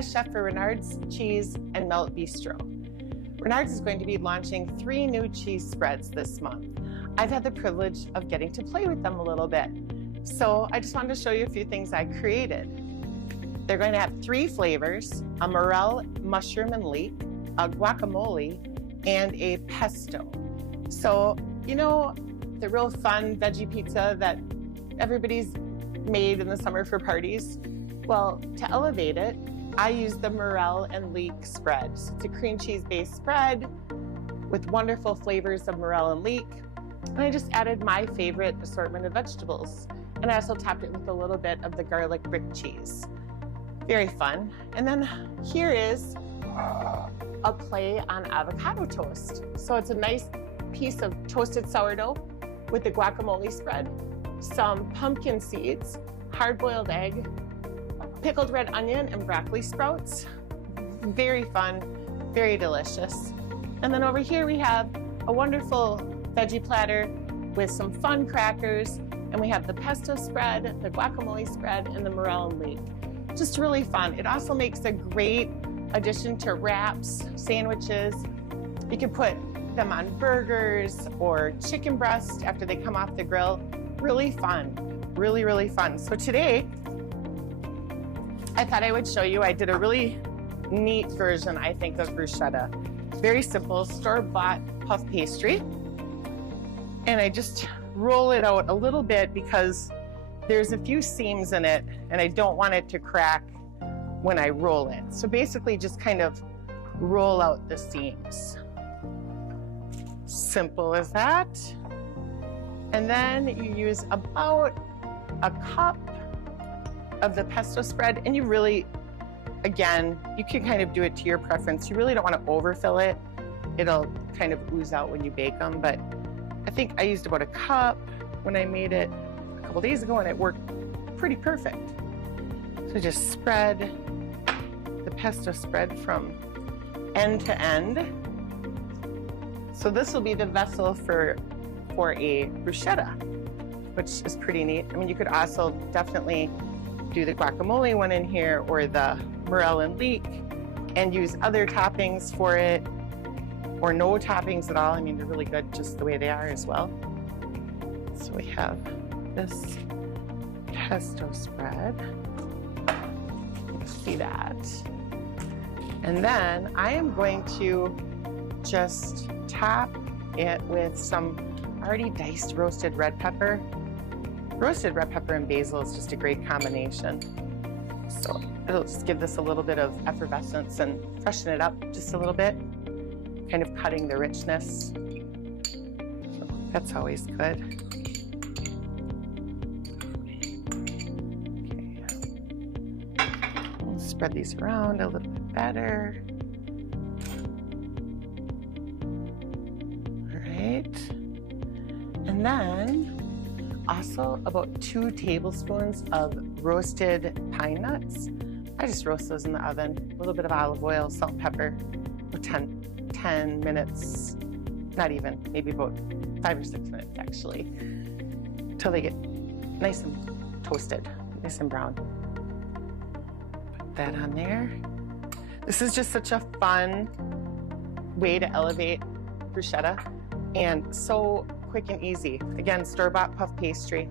guest chef for Renard's Cheese and Melt Bistro. Renard's is going to be launching 3 new cheese spreads this month. I've had the privilege of getting to play with them a little bit. So I just wanted to show you a few things I created. They're going to have 3 flavors, a morel, mushroom and leek, a guacamole, and a pesto. So, you know, the real fun veggie pizza that everybody's made in the summer for parties? Well, to elevate it, I use the Morel and Leek Spread. So it's a cream cheese based spread with wonderful flavors of morel and leek. And I just added my favorite assortment of vegetables. And I also topped it with a little bit of the garlic brick cheese. Very fun. And then here is a play on avocado toast. So it's a nice piece of toasted sourdough with the guacamole spread, some pumpkin seeds, hard-boiled egg, pickled red onion and broccoli sprouts. Very fun, very delicious. And then over here we have a wonderful veggie platter with some fun crackers, and we have the pesto spread, the guacamole spread, and the morel and leek. Just really fun. It also makes a great addition to wraps, sandwiches. You can put them on burgers or chicken breast after they come off the grill. Really fun, really, really fun. So today, I thought I would show you, I did a really neat version, I think, of bruschetta. Very simple, store-bought puff pastry. And I just roll it out a little bit because there's a few seams in it and I don't want it to crack when I roll it. So basically just kind of roll out the seams. Simple as that. And then you use about a cup of the pesto spread, and you really, again, you can kind of do it to your preference. You really don't want to overfill it. It'll kind of ooze out when you bake them, but I think I used about a cup when I made it a couple days ago, and it worked pretty perfect. So just spread the pesto spread from end to end. So this will be the vessel for a bruschetta, which is pretty neat. I mean, you could also definitely do the guacamole one in here or the morel and leek and use other toppings for it, or no toppings at all. I mean, they're really good just the way they are as well. So we have this pesto spread. See that? And then I am going to just top it with some already diced roasted red pepper. Roasted red pepper and basil is just a great combination. So it'll just give this a little bit of effervescence and freshen it up just a little bit, kind of cutting the richness. So that's always good. Okay. We'll spread these around a little bit better. All right. And then also about 2 tablespoons of roasted pine nuts. I just roast those in the oven. A little bit of olive oil, salt and pepper for 10 minutes, not even, maybe about 5 or 6 minutes actually, until they get nice and toasted, nice and brown. Put that on there. This is just such a fun way to elevate bruschetta, and so quick and easy. Again, store-bought puff pastry.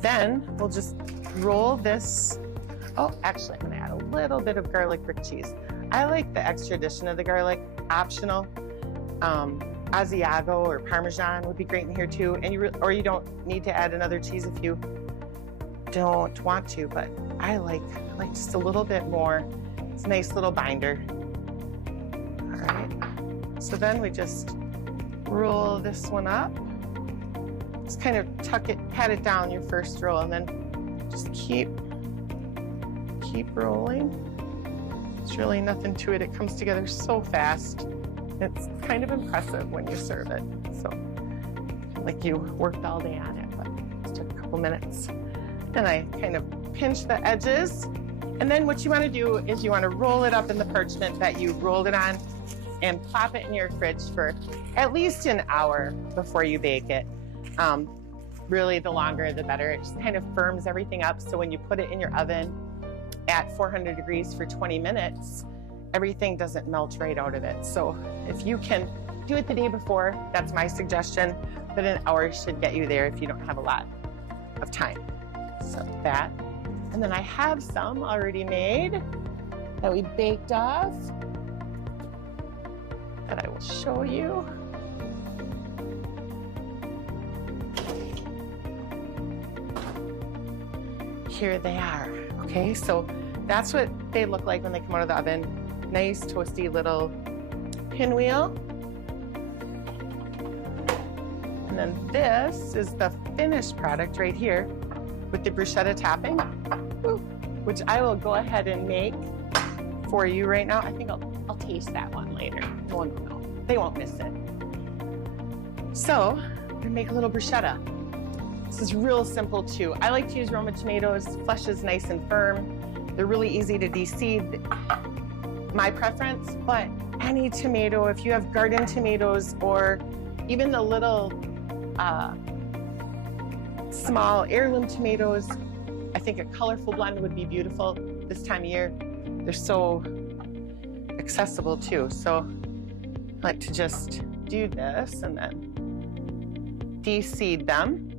Then we'll just roll this. Oh, actually, I'm gonna add a little bit of garlic brick cheese. I like the extra addition of the garlic, optional. Asiago or Parmesan would be great in here too. And you don't need to add another cheese if you don't want to, but I like just a little bit more. It's a nice little binder. All right, so then we just roll this one up. Just kind of pat it down your first roll, and then just keep rolling. It's really nothing to it. It comes together so fast. It's kind of impressive when you serve it. So like you worked all day on it, but it just took a couple minutes. Then I kind of pinch the edges. And then what you want to do is you want to roll it up in the parchment that you rolled it on and plop it in your fridge for at least an hour before you bake it. Really, the longer the better. It just kind of firms everything up, so when you put it in your oven, at 400 degrees for 20 minutes, everything doesn't melt right out of it. So if you can do it the day before, that's my suggestion, but an hour should get you there if you don't have a lot of time. So that, and then I have some already made that we baked off that I will show you. Here they are. Okay, so that's what they look like when they come out of the oven. Nice toasty little pinwheel. And then this is the finished product right here with the bruschetta topping, which I will go ahead and make for you right now. I think I'll taste that one later. No, they won't miss it. So I'm gonna make a little bruschetta. This is real simple too. I like to use Roma tomatoes. Flesh is nice and firm. They're really easy to deseed. My preference, but any tomato, if you have garden tomatoes or even the little small heirloom tomatoes, I think a colorful blend would be beautiful this time of year. They're so accessible too. So I like to just do this and then deseed them.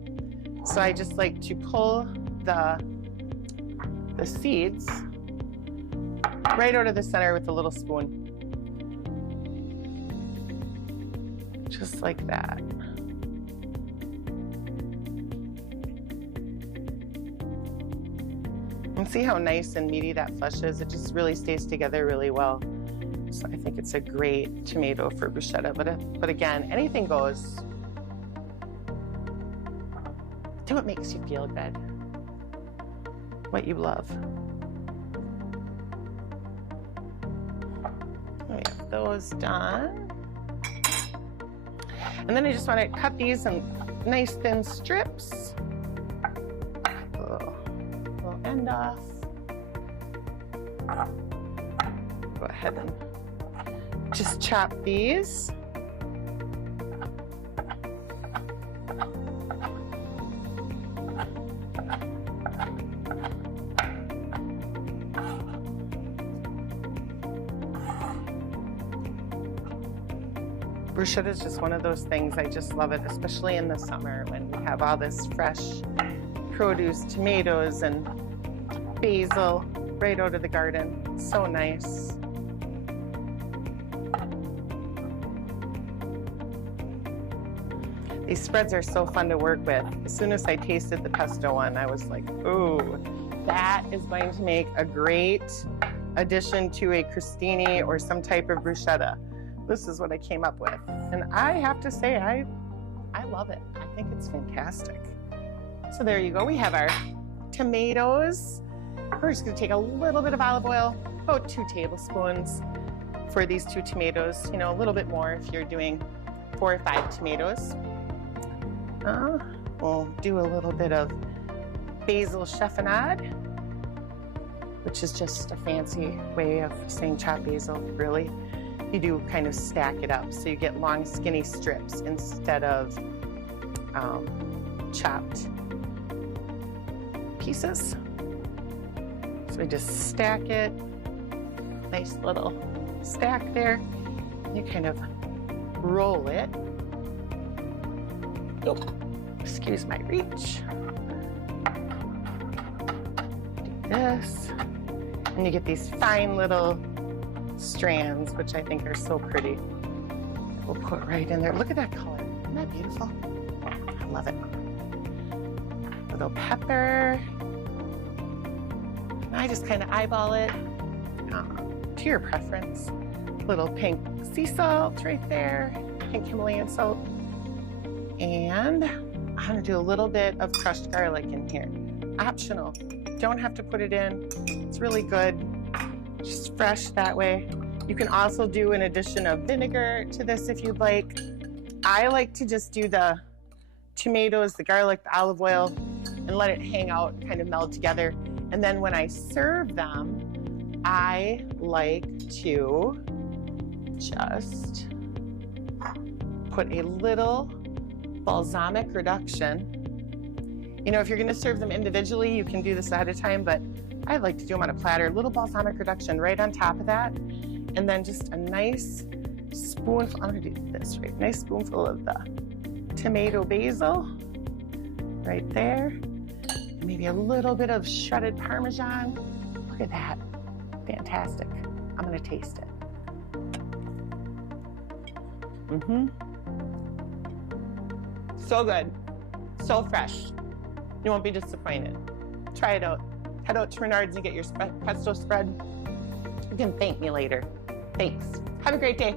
So I just like to pull the seeds right out of the center with a little spoon. Just like that. And see how nice and meaty that flesh is? It just really stays together really well. So I think it's a great tomato for bruschetta, but again, anything goes. Do what makes you feel good. What you love. We have those done. And then I just want to cut these in nice thin strips. Little end off. Go ahead and just chop these. Bruschetta is just one of those things, I just love it, especially in the summer when we have all this fresh produce, tomatoes and basil right out of the garden. It's so nice. These spreads are so fun to work with. As soon as I tasted the pesto one, I was like, ooh, that is going to make a great addition to a crostini or some type of bruschetta. This is what I came up with. And I have to say, I love it. I think it's fantastic. So there you go. We have our tomatoes. We're just gonna take a little bit of olive oil, about 2 tablespoons for these 2 tomatoes. You know, a little bit more if you're doing 4 or 5 tomatoes. We'll do a little bit of basil chiffonade, which is just a fancy way of saying chopped basil, really. You do kind of stack it up so you get long skinny strips instead of chopped pieces. So we just stack it, nice little stack there. You kind of roll it. Oh, excuse my reach. Do this, and you get these fine little strands, which I think are so pretty. We'll put right in there. Look at that color. Isn't that beautiful? I love it. Little pepper. And I just kind of eyeball it to your preference. Little pink sea salt right there, pink Himalayan salt. And I'm gonna do a little bit of crushed garlic in here. Optional. Don't have to put it in. It's really good. Just fresh that way. You can also do an addition of vinegar to this if you'd like. I like to just do the tomatoes, the garlic, the olive oil, and let it hang out and kind of meld together. And then when I serve them, I like to just put a little balsamic reduction. You know, if you're gonna serve them individually, you can do this ahead of time, but I like to do them on a platter, a little balsamic reduction right on top of that. And then just a nice spoonful, I'm gonna do this, right? Nice spoonful of the tomato basil right there. Maybe a little bit of shredded Parmesan. Look at that, fantastic. I'm gonna taste it. So good, so fresh. You won't be disappointed. Try it out. Head out to Renard's and get your pesto spread. You can thank me later. Thanks. Have a great day.